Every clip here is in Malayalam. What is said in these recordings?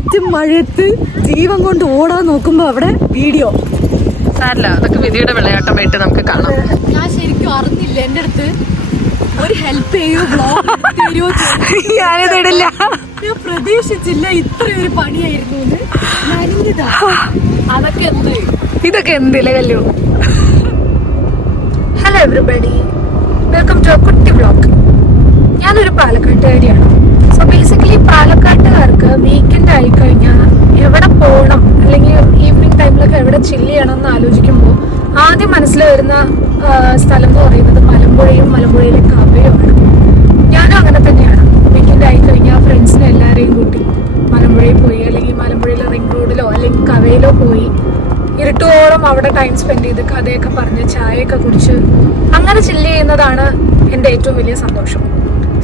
കാറ്റും മഴയത്ത് ജീവൻ കൊണ്ട് ഓടാൻ നോക്കുമ്പോ അവിടെ വീഡിയോ. സാരില്ല അതൊക്കെ വിധിയുടെ വിളയാട്ടമായിട്ട് നമുക്ക് കാണാം. ഞാൻ ശരിക്കും അറിഞ്ഞില്ല എന്റെ അടുത്ത് ഒരു ഹെൽപ്പ് ചെയ്യൂ ബ്ലോഗ് ഞാനിത് ഇടില്ല. ഞാൻ പ്രതീക്ഷിച്ചില്ല ഇത്രയൊരു പണിയായിരുന്നു. നനഞ്ഞതാ. അതൊക്കെ എന്ത്? ഇതൊക്കെ എന്തില്ല Kallu? Hello everybody welcome to Kutti blog ഞാനൊരു പാലക്കാട്ടുകാരിയാണ്. സോ ബേസിക്കലി പാലക്കാട്ടുകാർക്ക് വീക്കെൻഡ് ആയി കഴിഞ്ഞാൽ എവിടെ പോകണം അല്ലെങ്കിൽ ഈവനിങ് ടൈമിലൊക്കെ എവിടെ ചില്ല് ചെയ്യണം എന്ന് ആലോചിക്കുമ്പോൾ ആദ്യം മനസ്സിൽ വരുന്ന സ്ഥലം എന്ന് പറയുന്നത് മലമ്പുഴയും മലമ്പുഴയിലെ കവയുമാണ് ഞാനും അങ്ങനെ തന്നെയാണ്. വീക്കെൻഡ് ആയി കഴിഞ്ഞാൽ ഫ്രണ്ട്സിനെ എല്ലാവരെയും കൂട്ടി മലമ്പുഴയിൽ പോയി അല്ലെങ്കിൽ മലമ്പുഴയിലെ റിംഗ് റോഡിലോ അല്ലെങ്കിൽ കവയിലോ പോയി ഇരുട്ടോളം അവിടെ ടൈം സ്പെൻഡ് ചെയ്ത് കഥയൊക്കെ പറഞ്ഞ് ചായയൊക്കെ കുടിച്ച് അങ്ങനെ ചില്ല് ചെയ്യുന്നതാണ് എന്റെ ഏറ്റവും വലിയ സന്തോഷം.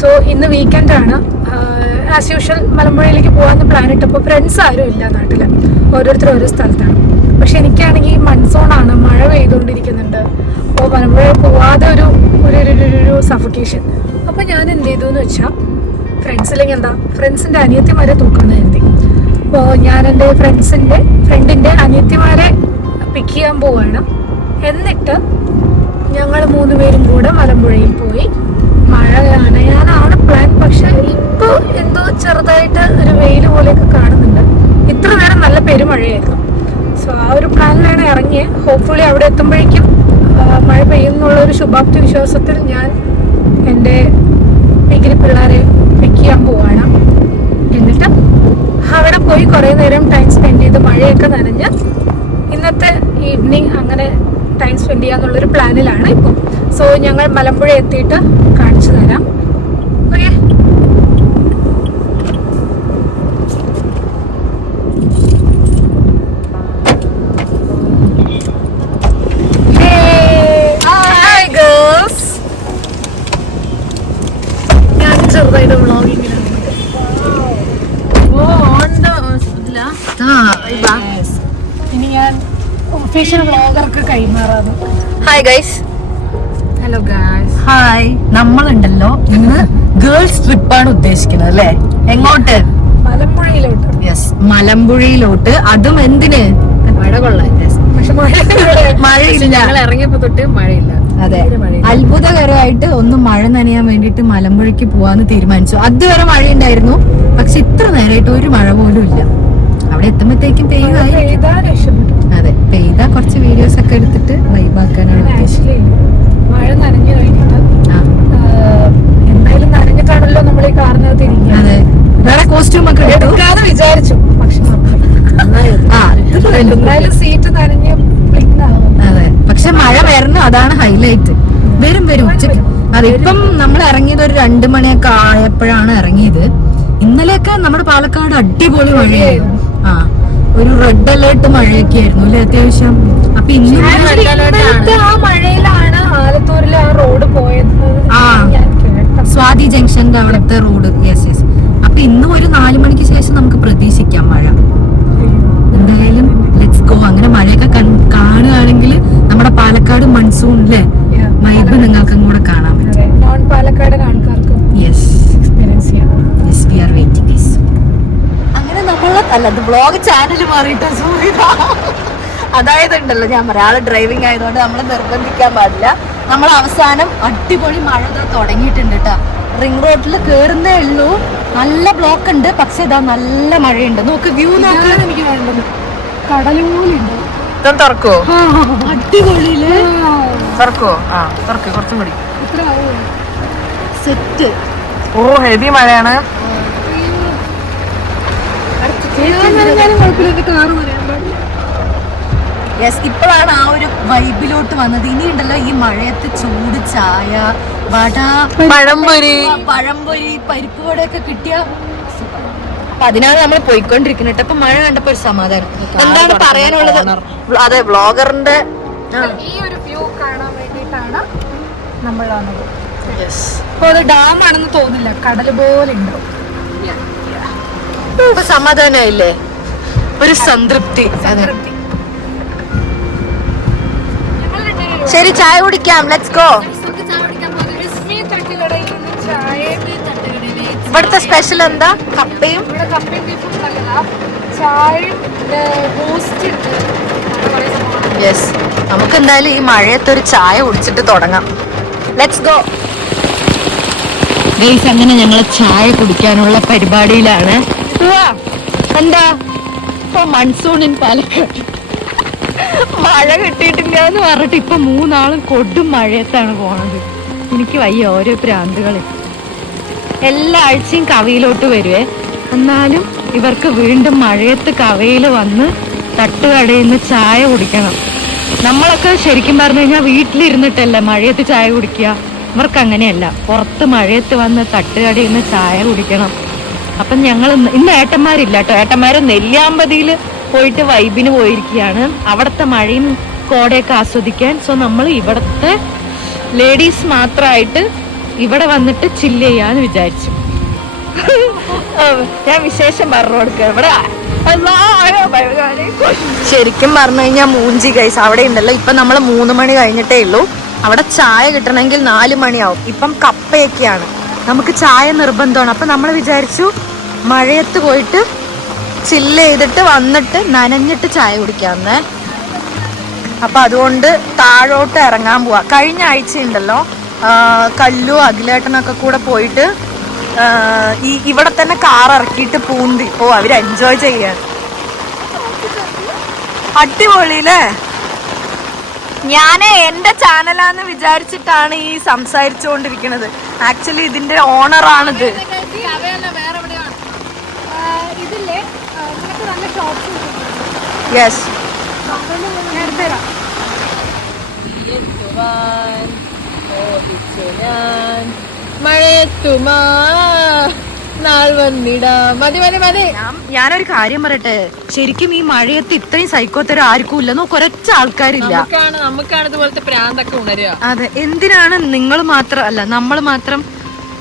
സോ ഇന്ന് വീക്കെൻഡ് ആണ്. ആസ് യൂഷ്വൽ മലമ്പുഴയിലേക്ക് പോകാമെന്ന് പ്ലാൻ ഇട്ടപ്പോൾ ഫ്രണ്ട്സ് ആരും ഇല്ല നാട്ടിൽ ഓരോരുത്തർ ഓരോ സ്ഥലത്താണ്. പക്ഷെ എനിക്കാണെങ്കിൽ മൺസൂൺ ആണ് മഴ പെയ്തുകൊണ്ടിരിക്കുന്നുണ്ട് അപ്പോൾ മലമ്പുഴ പോവാതെ ഒരു ഒരു ഒരു- സഫക്കേഷൻ അപ്പോൾ ഞാൻ എന്ത് ചെയ്തു എന്ന് വെച്ചാൽ ഫ്രണ്ട്സ് ഇല്ലെങ്കിൽ എന്താ ഫ്രണ്ട്സിന്റെ അനിയത്തിമാരെ തൂക്കാന്ന് കരുതി. അപ്പോൾ ഞാൻ എന്റെ ഫ്രണ്ട്സിന്റെ ഫ്രണ്ടിന്റെ അനിയത്തിമാരെ പിക്ക് ചെയ്യാൻ പോവുകയാണ് എന്നിട്ട് ഞങ്ങൾ മൂന്ന് പേരും കൂടെ മലമ്പുഴയിൽ പോയി മഴ ഞാനാണ് പ്ലാൻ പക്ഷെ ഇപ്പൊ എന്തോ ചെറുതായിട്ട് ഒരു വെയിൽ പോലെയൊക്കെ കാണുന്നുണ്ട്. ഇത്ര നേരം നല്ല പെരുമഴയായിരുന്നു. സോ ആ ഒരു പ്ലാനിലാണ് ഇറങ്ങിയത് ഹോപ്പ്ഫുള്ളി അവിടെ എത്തുമ്പോഴേക്കും മഴ പെയ്യുന്നുള്ള ഒരു ശുഭാപ്തി വിശ്വാസത്തിൽ ഞാൻ എന്റെ ഡിഗ്രി പിള്ളേരെ പിക്ക് ചെയ്യാൻ പോവാണ്. എന്നിട്ട് അവിടെ പോയി കുറേ നേരം ടൈം സ്പെൻഡ് ചെയ്ത് മഴയൊക്കെ നനഞ്ഞ് ഇന്നത്തെ ഈവനിങ് അങ്ങനെ ടൈം സ്പെൻഡ് ചെയ്യാന്നുള്ളൊരു പ്ലാനിലാണ് ഇപ്പോൾ സോ ഞങ്ങൾ മലമ്പുഴ എത്തിയിട്ട് കാണിച്ചു തരാം. ഓക്കെ. ഹായ് ഗേൾസ് ഞാൻ ചെറുതായിട്ട് വ്ളോഗിങ്ങിലാണ് ഇനി ഞാൻ ഒഫീഷ്യൽ വ്ളോഗർക്ക് കൈമാറാണ് hi guys hello guys hi നമ്മളുണ്ടല്ലോ. ഇന്ന് ഗേൾസ് ആണ് ഉദ്ദേശിക്കുന്നത് അല്ലേ? എങ്ങോട്ട്? മലമ്പുഴയിലോട്ട്. യെസ് മലമ്പുഴയിലോട്ട്. അതും എന്തിന്? മഴ കൊള്ളാൻ മഴ മഴയില്ല. ഞങ്ങൾ ഇറങ്ങിയപ്പോ തൊട്ട് മഴയില്ല. അതെ. അത്ഭുതകരമായിട്ട് ഒന്ന് മഴ നനയാൻ വേണ്ടിട്ട് മലമ്പുഴയ്ക്ക് പോവാന്ന് തീരുമാനിച്ചു. അതുവരെ മഴയുണ്ടായിരുന്നു. പക്ഷെ ഇത്ര നേരമായിട്ട് ഒരു മഴ പോലും ഇല്ല. അവിടെ എത്തുമ്പോഴത്തേക്കും പെയ്യുമായി പെയ്താ അതെ പെയ്താ കുറച്ച് വീഡിയോസ് ഒക്കെ എടുത്തിട്ട് വൈബാക്കാനാണ് ഉദ്ദേശിച്ചത്. ആക്ച്വലി മഴ നനഞ്ഞു കഴിഞ്ഞിട്ട് എന്തായാലും നനഞ്ഞിട്ടാണല്ലോ നമ്മൾ ഈ കാറിനകത്ത് ഇരിക്കുന്നത്. അതെ. വേറെ കോസ്റ്റ്യൂം ഒക്കെ എടുക്കാന്ന് വിചാരിച്ചു. പക്ഷെ എന്തായാലും സീറ്റ് നനഞ്ഞ് അതെ. പക്ഷെ മഴ വരണം. അതാണ് ഹൈലൈറ്റ് വരും വരും. ഉച്ചയ്ക്ക് അതെ ഇപ്പം നമ്മൾ ഇറങ്ങിയത് ഒരു രണ്ടു മണിയൊക്കെ ആയപ്പോഴാണ് ഇറങ്ങിയത്. ഇന്നലെയൊക്കെ നമ്മുടെ പാലക്കാട് അടിപൊളി മഴയായിരുന്നു. ആ ഒരു റെഡ് അലേർട്ട് മഴയൊക്കെ ആയിരുന്നു അല്ലെ അത്യാവശ്യം? അപ്പൊ ഇന്ന് ആ മഴയിലാണ് ആലത്തൂരിലെ ആ റോഡ് പോയത് സ്വാതി ജംഗ്ഷന്റെ അവിടുത്തെ റോഡ്. യെസ് യെസ് അപ്പൊ ഇന്നും ഒരു നാലു മണിക്ക് ശേഷം നമുക്ക് പ്രതീക്ഷിക്കാം മഴ. എന്തായാലും ലെറ്റ്സ് ഗോ അങ്ങനെ മഴയൊക്കെ കാണുകയാണെങ്കിൽ നമ്മുടെ പാലക്കാട് മൺസൂൺ അല്ലെ മൈബ് നിങ്ങൾക്കും കൂടെ കാണാൻ പറ്റും. നോൺ പാലക്കാട് ആൾക്കാർക്ക് യെസ് എക്സ്പീരിയൻസ് ചെയ്യാം. Yes we are waiting guys അങ്ങനെ നമ്മൾ അല്ല ബ്ലോഗ് ചാനൽ മാറിയിട്ട് സോറി അതായത് ഉണ്ടല്ലോ ഞാൻ പറയാം. ആൾ ഡ്രൈവിംഗ് ആയതുകൊണ്ട് നമ്മൾ നിർബന്ധിക്കാൻ പാടില്ല. നമ്മൾ അവസാനം അടിപൊളി മഴ തുടങ്ങിയിട്ടുണ്ട് കേട്ടോ റിംഗ് റോഡിൽ കേറുന്നേ ഉള്ളൂ. നല്ല ബ്ലോക്ക് ഉണ്ട്. പക്ഷെ ഇതാ നല്ല മഴയുണ്ട്. നോക്ക് വ്യൂ നോക്ക്. ഇതാണ് എനിക്ക് വേണ്ടത്. കടലൂലുണ്ട്. തുറക്കോ അടിപൊളിയിൽ. തുറക്കോ ആ തുറക്ക്. കുറച്ചും കൂടി. ഇത്ര? സെറ്റ് ഓ ഹെവി മഴയാണ്. കുഴപ്പമില്ല. കാറ് പറയാൻ പാടില്ല യെസ് ഇപ്പോഴാണ് ആ ഒരു വൈബിലോട്ട് വന്നത്. ഇനിയുണ്ടല്ലോ ഈ മഴയത്ത് ചൂട് ചായ വട പഴംപൊരി. പഴംപൊരി പരിപ്പ് വടയൊക്കെ കിട്ടിയ അപ്പൊ അതിനാണ് നമ്മൾ പോയിക്കൊണ്ടിരിക്കുന്നത് കേട്ടോ. അപ്പൊ മഴ കണ്ടപ്പോ ഒരു സമാധാനം. എന്താണ് പറയാനുള്ളത്? അതെ വ്ളോഗറിന്റെ ഈ ഒരു വ്യൂ കാണാൻ വേണ്ടിട്ടാണ് നമ്മൾ വന്നത്. അപ്പൊ അത് ഡാം ആണെന്ന് തോന്നില്ല കടൽ പോലെ ഉണ്ട്. ഇപ്പൊ സമാധാനായില്ലേ? ഒരു സംതൃപ്തി. അതെ. ശരി ചായ കുടിക്കാം. ലെറ്റ്സ് ഗോ ഇവിടുത്തെ സ്പെഷ്യൽ എന്താ? കപ്പയും. യെസ് നമുക്ക് എന്തായാലും ഈ മഴയത്ത് ഒരു ചായ കുടിച്ചിട്ട് തുടങ്ങാം. ലെറ്റ്സ് ഗോ ഗേൾസ് അങ്ങനെ ഞങ്ങൾ ചായ കുടിക്കാനുള്ള പരിപാടിയിലാണ്. എന്താ? ഇപ്പൊ മൺസൂണിൻ പാലക്കാട്. മഴ കിട്ടിയിട്ടില്ല എന്ന് പറഞ്ഞിട്ട് ഇപ്പൊ മൂന്നാളും കൊടും മഴയത്താണ് പോണത്. എനിക്ക് വയ്യ ഓരോ പ്രാന്തുകളിൽ എല്ലാ ആഴ്ചയും കവയിലോട്ട് വരുവേ. എന്നാലും ഇവർക്ക് വീണ്ടും മഴയത്ത് കവയിൽ വന്ന് തട്ടുകടയിൽ നിന്ന് ചായ കുടിക്കണം. നമ്മളൊക്കെ ശരിക്കും പറഞ്ഞു കഴിഞ്ഞാൽ വീട്ടിലിരുന്നിട്ടല്ല മഴയത്ത് ചായ കുടിക്കുക? ഇവർക്ക് അങ്ങനെയല്ല. പുറത്ത് മഴയത്ത് വന്ന് തട്ടുകടയിൽ നിന്ന് ചായ കുടിക്കണം. അപ്പം ഞങ്ങൾ ഇന്ന് ഏട്ടന്മാരില്ല കേട്ടോ. ഏട്ടന്മാർ നെല്ലിയാമ്പതിയിൽ പോയിട്ട് വൈബിന് പോയിരിക്കുകയാണ്. അവിടുത്തെ മഴയും കോടയൊക്കെ ആസ്വദിക്കാൻ. സോ നമ്മൾ ഇവിടുത്തെ ലേഡീസ് മാത്രമായിട്ട് ഇവിടെ വന്നിട്ട് ചില്ല് ചെയ്യാന്ന് വിചാരിച്ചു. ഞാൻ വിശേഷം പറഞ്ഞു കൊടുക്കുക ഇവിടെ ശരിക്കും പറഞ്ഞു കഴിഞ്ഞാൽ മൂഞ്ചി കൈസ് അവിടെ ഉണ്ടല്ലോ. ഇപ്പൊ നമ്മൾ മൂന്ന് മണി കഴിഞ്ഞിട്ടേ ഉള്ളൂ. അവിടെ ചായ കിട്ടണമെങ്കിൽ നാല് മണിയാവും. ഇപ്പം കപ്പയൊക്കെയാണ്. നമുക്ക് ചായ നിർബന്ധമാണ്. അപ്പൊ നമ്മൾ വിചാരിച്ചു മഴയത്ത് പോയിട്ട് ചില്ല് ചെയ്തിട്ട് വന്നിട്ട് നനഞ്ഞിട്ട് ചായ കുടിക്കാമെന്നേ അപ്പൊ അതുകൊണ്ട് താഴോട്ട് ഇറങ്ങാൻ പോവാ. കഴിഞ്ഞ ആഴ്ച ഉണ്ടല്ലോ കല്ലു അഖിലേട്ടനൊക്കെ കൂടെ പോയിട്ട് ഈ ഇവിടെ തന്നെ കാർ ഇറക്കിയിട്ട് പൂന്തി. ഓ അവർ എൻജോയ് ചെയ്യാൻ. അടിപൊളിയില്ലേ? ഞാൻ എന്റെ ചാനലാന്ന് വിചാരിച്ചിട്ടാണ് ഈ സംസാരിച്ചുകൊണ്ടിരിക്കുന്നത് ആക്ച്വലി ഇതിന്റെ ഓണറാണിത് ആ, ഇതില്ലേ ആ, നിനക്ക് നല്ല ഷോപ്സ് യെസ് മഴയത്തുമാ നാൾ വന്നിടാ മതി മതി മതി ഞാനൊരു കാര്യം പറയട്ടെ. ശരിക്കും ഈ മഴയത്ത് ഇത്രയും സൈക്കോത്തരം ആർക്കും ഇല്ല. നോക്ക് ഒരൊറ്റ ആൾക്കാരില്ല. നമുക്കാണ് ഇതുപോലത്തെ പ്രാന്തൊക്കെ ഉണരുക. അതെ എന്തിനാണ് നിങ്ങൾ മാത്രം അല്ല നമ്മൾ മാത്രം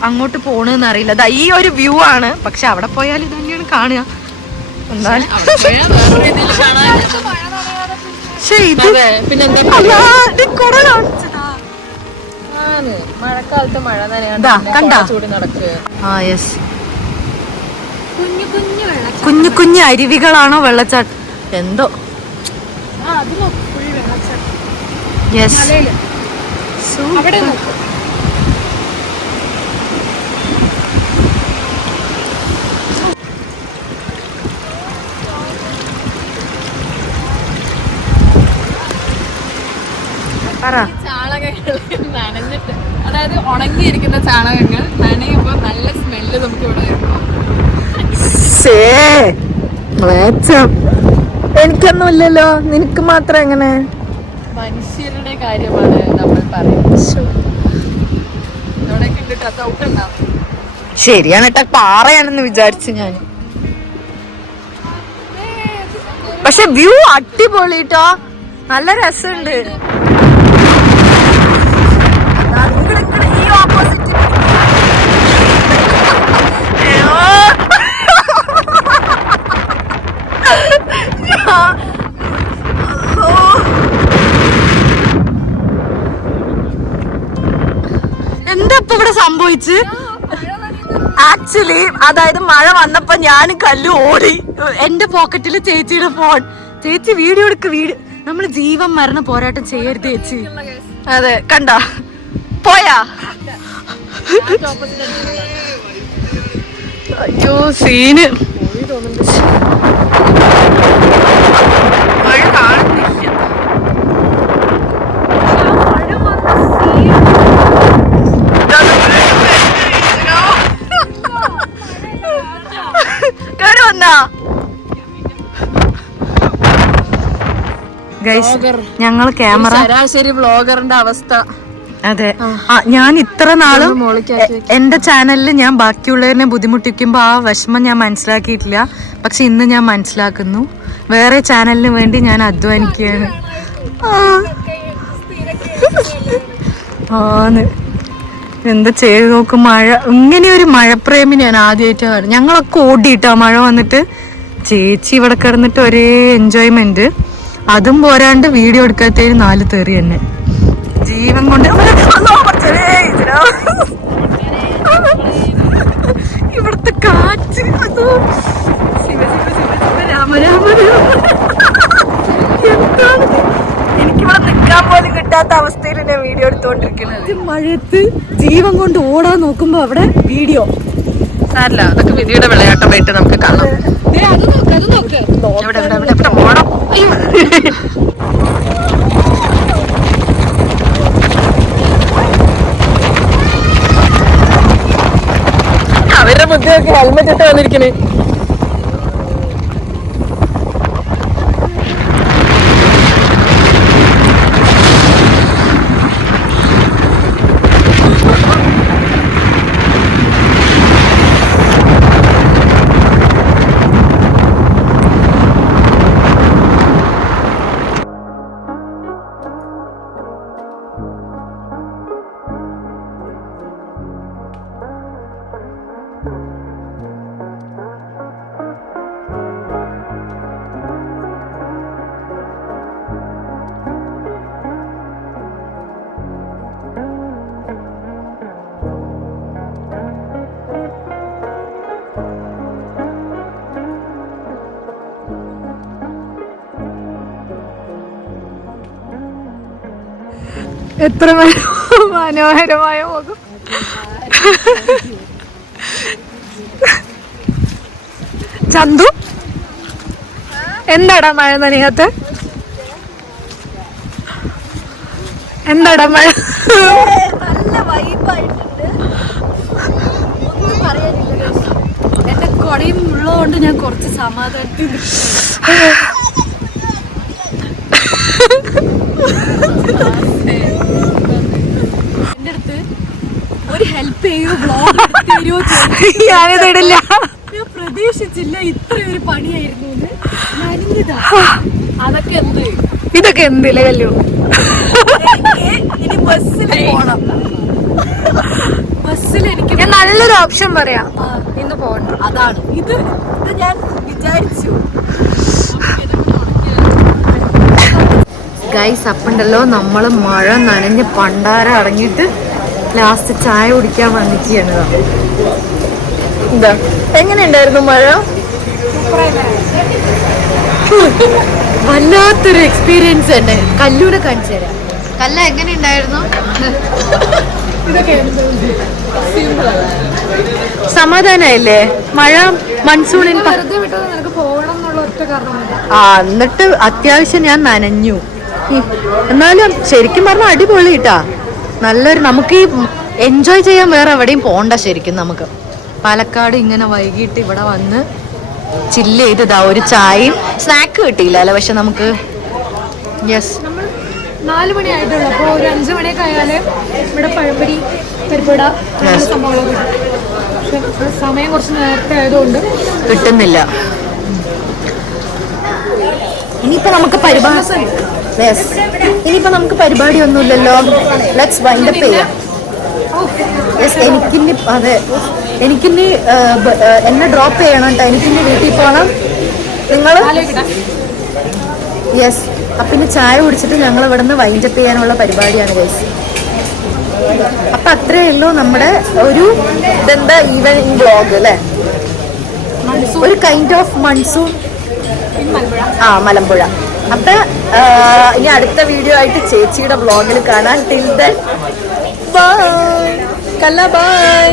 അങ്ങോട്ട് പോണെന്ന് അറിയില്ല. ഈ ഒരു വ്യൂ ആണ്. പക്ഷെ അവിടെ പോയാൽ ഇത് തന്നെയാണ് കാണുക. മഴക്കാലത്ത് മഴ കുഞ്ഞു കുഞ്ഞു വെള്ളച്ചാട്ടം. കുഞ്ഞു കുഞ്ഞു അരുവികളാണോ വെള്ളച്ചാട്ടം? എന്തോ? യെസ് അവിടെ നോക്കും. പറ. ചാണകങ്ങൾ നനഞ്ഞിട്ട് അതായത് ഉണങ്ങിയിരിക്കുന്ന ചാണകങ്ങൾ നനയുമ്പോൾ നല്ല സ്മെല്ല് നമുക്ക് ഇവിടെ. എനിക്കൊന്നുമില്ലല്ലോ. നിനക്ക് മാത്രം എങ്ങനെ? മനുഷ്യരുടെ കാര്യമാണ് നമ്മൾ പറയുന്നത്. ശരിയാണ് കേട്ടോ പാറയാണെന്ന് വിചാരിച്ചു ഞാൻ. പക്ഷെ വ്യൂ അടിപൊളി കേട്ടോ. നല്ല രസമുണ്ട് ദാ ഇങ്ങട് ഇങ്ങട് ഈ opposite. അയ്യോ. അല്ലോ. എന്താ ഇവിടെ സംഭവിച്ച്? ആക്ച്വലി അതായത് മഴ വന്നപ്പോ ഞാൻ കല്ല് ഓടി. എന്റെ പോക്കറ്റിൽ ചേച്ചിയുടെ ഫോൺ ചേച്ചി വീഡിയോ എടുക്ക് വീട് നമ്മൾ ജീവൻ മരണ പോരാട്ടം ചെയ്യരുത് ചേച്ചി. അതെ കണ്ട? പോയാ? അയ്യോ സീന് മഴ കാണുന്നില്ല കേറി വന്നാ ഗൈസ് ഞങ്ങൾ ക്യാമറ ശരാശരി വ്ളോഗറിന്റെ അവസ്ഥ. അതെ. ഞാൻ ഇത്ര നാളും എന്റെ ചാനലിൽ ഞാൻ ബാക്കിയുള്ളവരെ ബുദ്ധിമുട്ടിക്കുമ്പോ ആ വിഷമം ഞാൻ മനസ്സിലാക്കിയിട്ടില്ല. പക്ഷെ ഇന്ന് ഞാൻ മനസ്സിലാക്കുന്നു. വേറെ ചാനലിന് വേണ്ടി ഞാൻ അധ്വാനിക്കുകയാണ്. ആന്ന് എന്താ ചെയ്ത് നോക്കും മഴ. ഇങ്ങനെ ഒരു മഴപ്രേമി ഞാൻ ആദ്യമായിട്ടാണ് ഞങ്ങളൊക്കെ ഓടിയിട്ടാ മഴ വന്നിട്ട്. ചേച്ചി ഇവിടെ കിടന്നിട്ട് ഒരേ എൻജോയ്മെന്റ് അതും പോരാണ്ട് വീഡിയോ എടുക്കാത്തതിന് നാല് തെറി തന്നെ ജീവൻ കൊണ്ട് അല്ലോ, പടച്ചോനെ, ഇതിനോ. ഇവിടെ കാറ്റ് ശിവ ശിവ ശിവ ശിവ രാമ രാമ എന്താണ്? എനിക്കിവിടെ നിൽക്കാൻ പോലും കിട്ടാത്ത അവസ്ഥയിൽ ഞാൻ വീഡിയോ എടുത്തുകൊണ്ടിരിക്കുന്നത്. മഴയത്ത് ജീവൻ കൊണ്ട് ഓടാൻ നോക്കുമ്പോ അവിടെ വീഡിയോ. സാരില്ല അതൊക്കെ വിധിയുടെ വിളയാട്ടമായിട്ട് നമുക്ക് കാണാം. അത് നോക്ക് അത് നോക്ക്. എവിടെ എവിടെ എവിടെ എവിടെ അവരുടെ ഹെൽമെറ്റ് ഇട്ട് വന്നിരിക്കണേ. എത്ര മനോ- മനോഹരമായ മുഖം. ചന്തു? എന്താടാ മഴ നനയാത്ത? എന്താടാ മഴ? നല്ല വൈബായിട്ടുണ്ട്. ഒന്നും പറയാനില്ല. എന്റെ കൊടയും ഉള്ളതുകൊണ്ട് ഞാൻ കുറച്ച് സമാധാനത്തിൽ എന്റെ അടുത്ത് ഒരു ഹെൽപ്പ് ചെയ്യോ തരുമോ ഞാനിത് ഇടില്ല ഞാൻ പ്രതീക്ഷിച്ചില്ല ഇത്ര ഒരു പണിയായിരുന്നു അതൊക്കെ എന്ത്? ഇതൊക്കെ എന്തില്ലേ കല്ലു? ഇനി ബസ്സിൽ പോണം. ബസ്സിൽ എനിക്ക് ഞാൻ നല്ലൊരു ഓപ്ഷൻ പറയാം. ഇന്ന് പോകണ്ട. അതാണ്. ഇത് ഇത് ഞാൻ വിചാരിച്ചു. ഗൈസ് അപ്പുണ്ടല്ലോ നമ്മൾ മഴ നനഞ്ഞ് പണ്ടാര അടങ്ങിയിട്ട് ലാസ്റ്റ് ചായ കുടിക്കാൻ വന്നിരിക്കുകയാണ് എന്താ എങ്ങനെയുണ്ടായിരുന്നു മഴ? വല്ലാത്തൊരു എക്സ്പീരിയൻസ് തന്നെ. കല്ലൂടെ കാണിച്ചു തരാം. കല്ല എങ്ങനെ ഉണ്ടായിരുന്നു സമാധാനായില്ലേ? മഴ മൺസൂണിൽ ആ എന്നിട്ട് അത്യാവശ്യം ഞാൻ നനഞ്ഞു. എന്നാലും ശരിക്കും പറഞ്ഞ അടിപൊളി കേട്ടാ നല്ലൊരു നമുക്ക് ഈ എൻജോയ് ചെയ്യാൻ വേറെ എവിടെയും പോണ്ട ശരിക്കും നമുക്ക്. പാലക്കാട് ഇങ്ങനെ വൈകിട്ട് ഇവിടെ വന്ന് ചില്ല് ചെയ്തതാ ഒരു ചായയും സ്നാക്ക് കിട്ടിയില്ല അല്ലെ? പക്ഷെ നമുക്ക് യെസ് നാല് മണിയായിട്ടുള്ളൂ അപ്പോൾ ഒരു അഞ്ച് മണിയൊക്കെ ആയാൽ ഇവിടെ പഴംപൊരി പരിപ്പട അങ്ങനെ Yes. സംഭവങ്ങളൊക്കെ കിട്ടും. പക്ഷെ ഇവിടെ സമയം കുറച്ച് നേരത്തെ ആയതുകൊണ്ട് കിട്ടുന്നില്ല. ഇനിയിപ്പോ നമുക്ക് പരിപാടി ഇനിയിപ്പോ നമുക്ക് പരിപാടി ഒന്നുമില്ലല്ലോ ലെറ്റ്സ് വൈൻഡപ്പ് ചെയ്യാം യെസ് എനിക്കിനി അതെ. എനിക്കിനി എന്നെ ഡ്രോപ്പ് ചെയ്യണം കേട്ടോ എനിക്കിനി വീട്ടിൽ പോകണം നിങ്ങൾ യെസ് അപ്പം ഇനി ചായ കുടിച്ചിട്ട് ഞങ്ങൾ ഇവിടെ നിന്ന് വൈൻഡപ്പ് ചെയ്യാനുള്ള പരിപാടിയാണ് ഗൈസ് അപ്പൊ അത്രയേ ഉള്ളൂ നമ്മുടെ ഒരു ഇതെന്താ ഈവനിങ് ബ്ലോഗ് അല്ലേ? ഒരു കൈൻഡ് ഓഫ് മൺസൂൺ ആ മലമ്പുഴ. അപ്പൊ ഇനി അടുത്ത വീഡിയോ ആയിട്ട് ചേച്ചിയുടെ ബ്ലോഗിൽ കാണാൻ till then bye Kalla bye